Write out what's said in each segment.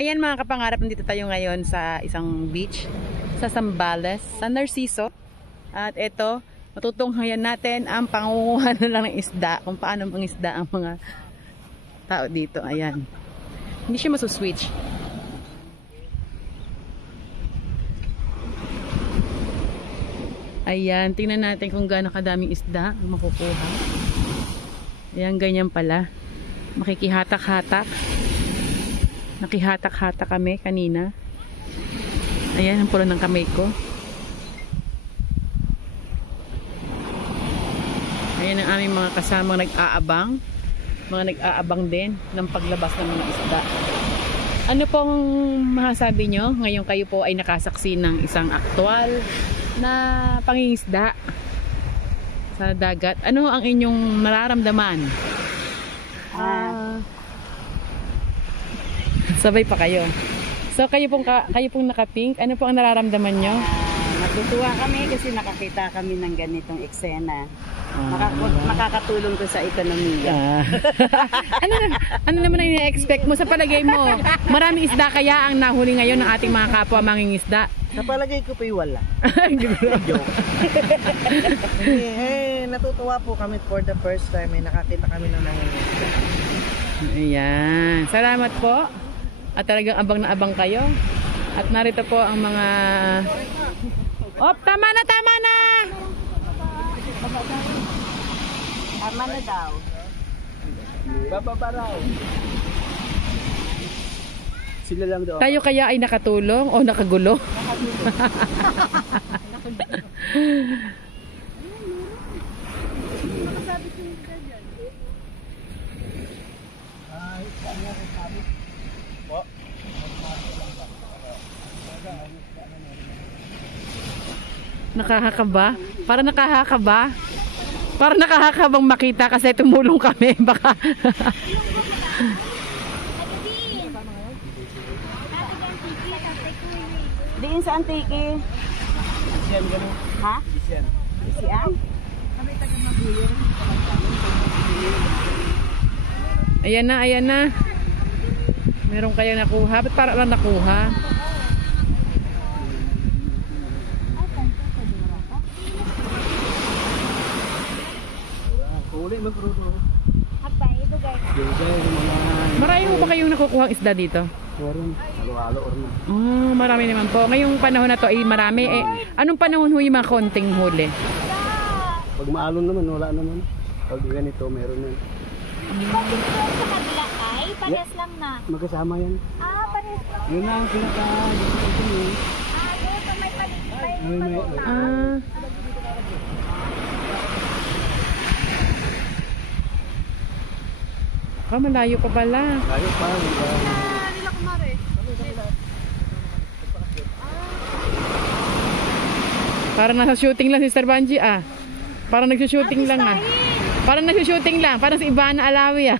Ayan mga kapangarap, nandito tayo ngayon sa isang beach sa Zambales, sa Narciso. At ito, matutunghayan natin ang pangunguha na lang ng isda, kung paano mangisda ang mga tao dito. Ayan. Hindi siya masuswitch. Ayan, tingnan natin kung gaano kadaming isda ang makukuha. Ayan, ganyan pala. Makikihatak-hatak. Nakihatak-hatak kami kanina. Ayan, ang pulo ng kamay ko. Ayan ang aming mga kasamang nag-aabang. Mga nag-aabang din ng paglabas ng mga isda. Ano pong masasabi nyo? Ngayon kayo po ay nakasaksi ng isang aktwal na pangingisda sa dagat. Ano ang inyong nararamdaman? Sabay pa kayo. So kayo pong naka-pink, ano po ang nararamdaman nyo? Natutuwa kami kasi nakakita kami ng ganitong eksena. Makakatulong to sa ekonomiya. Ano naman ang ina-expect mo sa palagay mo? Maraming isda kaya ang nahuli ngayon ng ating mga kapwa mangingisda? Sa palagay ko po'y wala. Joke. Natutuwa po kami for the first time. Nakakita kami ng nangingisda. Ayan. Salamat po. At talagang abang na abang kayo. At narito po ang mga... Oh, tama na, tama na! Tama na daw. Bababa raw. Sila lang daw. Tayo kaya ay nakatulong o nakagulo? Nakakakaba? Para nakakakaba? Para nakakakabang makita kasi tumulong kami. Baka... Diin sa Antique. Isian gano'n. Ha? Isian. Isian? Ayan na, ayan na. Meron kayong nakuha. Ba't para lang nakuha? Uli magrudo. Marami mo ba kayong nakukuha isda dito? Halo-halo or na. Marami naman po. Ngayong panahon na to ay marami. Anong panahon ho yung mga konting huli? Pag maalon naman, wala naman. Pag ganito, meron yan. Pag ito sa kabila ay, pares lang na. Magkasama yan. Pares lang. Yun na ang pinaka... Doon sa may palit. Malayo pa pala. Layo pa. Nila kumare. Parang nasa shooting lang si Sir Banji Parang nagsushooting lang Parang nagsushooting lang. Parang si Ivana Alawi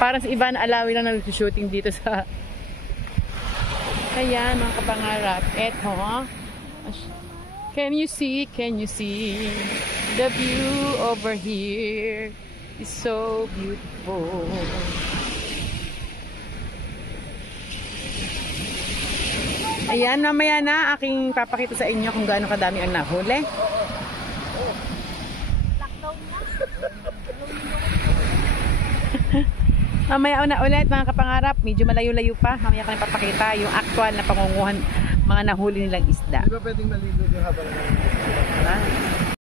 Parang si Ivana Alawi lang nagsushooting dito sa... Kaya mga kapangarap, eto Can you see the view over here is so beautiful. Ayan, mamaya na aking papakita sa inyo kung gaano kadami ang nahuli. Mamaya na ulit mga kapangarap, medyo malayo-layo pa. Mamaya ko na papakita yung actual na pangunguhan mga nahuli nilang isda. Di ba pwedeng maligo yung habang